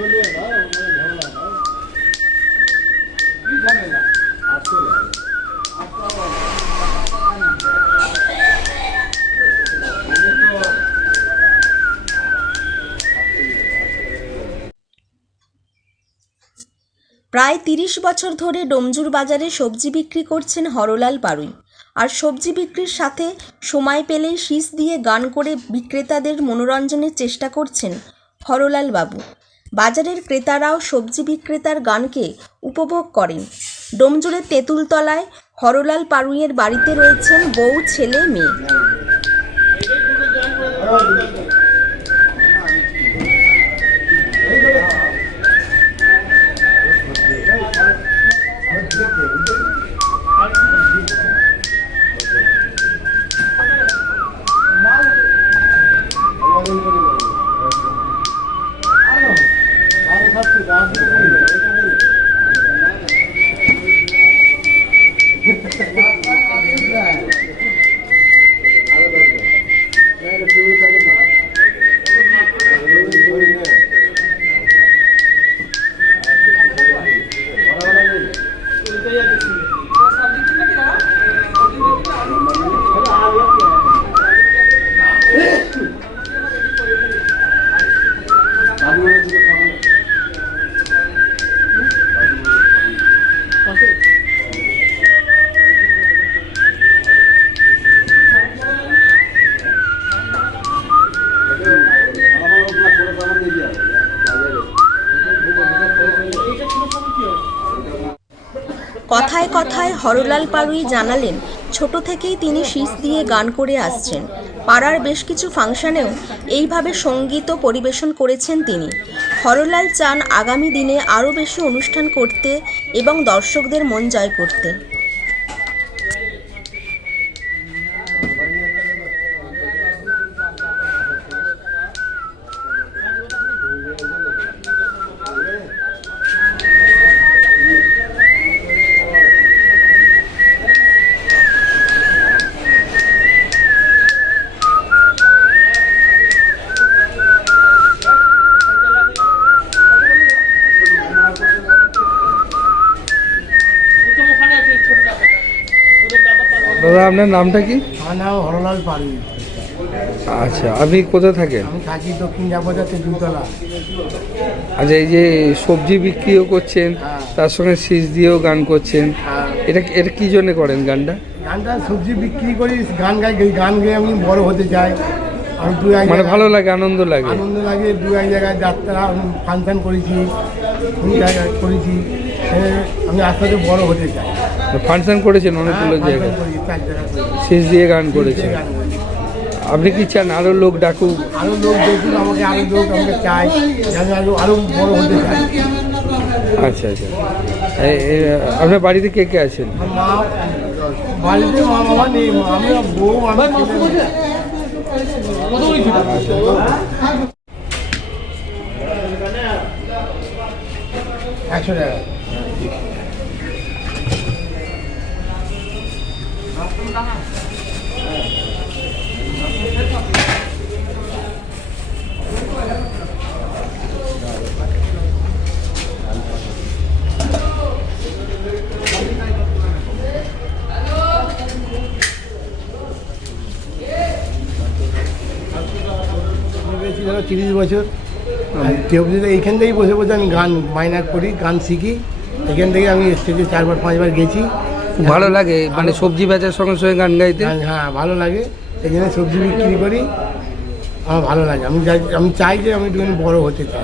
প্রায় ৩০ বছর ধরে ডোমজুর বাজারে সবজি বিক্রি করছেন হরলাল পাড়ুই। আর সবজি বিক্রির সাথে সময় পেলেই শীষ দিয়ে গান করে বিক্রেতাদের মনোরঞ্জনের চেষ্টা করছেন হরলাল বাবু। বাজারের ক্রেতারাও সবজি বিক্রেতার গানকে উপভোগ করেন। ডোমজুরের তেঁতুলতলায় হরলাল পাড়ুইয়ের বাড়িতে রয়েছেন বউ, ছেলে, মেয়ে। কথায় কথায় হরলাল পাড়ুই জানালেন, ছোট থেকেই তিনি শীষ দিয়ে গান করে আসছেন। পাড়ার বেশ কিছু ফাংশনেও এইভাবে সঙ্গীত পরিবেশন করেছেন তিনি। হরলাল চান আগামী দিনে আরও বেশি অনুষ্ঠান করতে এবং দর্শকদের মন জয় করতে। দাদা, আপনার নামটা কি? আমার নাম হরলাল পাড়ুই। আচ্ছা, আপনি কোথায় থাকেন? আমি থাকি দক্ষিণ জাপাতে তেঁতুলতলা। আচ্ছা, এই যে সবজি বিক্রিও করছেন, তার সঙ্গে শীষ দিয়েও গান করছেন, এটা কি জন্য করেন গানটা? গানটা সবজি বিক্রি করি, গান গাই, গান গেয়ে আমি বড় হতে চাই। আমি মানে ভালো লাগে, আনন্দ লাগে। আনন্দ লাগে। দু এক জায়গায় যাত্রা ফাংশন করেছি, জায়গায় করেছি। আমি আস্তে আস্তে বড় হতে চাই। ফাংশন করেছেন অনেকগুলো জায়গায়, শীষ দিয়ে গান করেছেন। আপনি কি চান আরো লোক ডাকুক? আরো লোক দেখুন, আমাকে আরো লোক আমাকে চাই, আমি আরো বড় হতে চাই। আচ্ছা আচ্ছা, আপনার বাড়িতে কে কে আছেন? মা, বাড়িতে মা বাবা নেই, আমি বউ, আমি 100 টাকা। বেশি ধরো 30 বছর। এইখান থেকেই বসে বসে আমি গান মাইনা করি, গান শিখি। এখান থেকে আমি স্টেজে 4বার 5বার গেছি। ভালো লাগে, মানে সবজি বেচার সঙ্গে সঙ্গে গান গাইতে। হ্যাঁ, ভালো লাগে। এই জন্য সবজি বিক্রি করি, আমার ভালো লাগে। আমি চাই যে আমি একটুখানি বড় হতে চাই।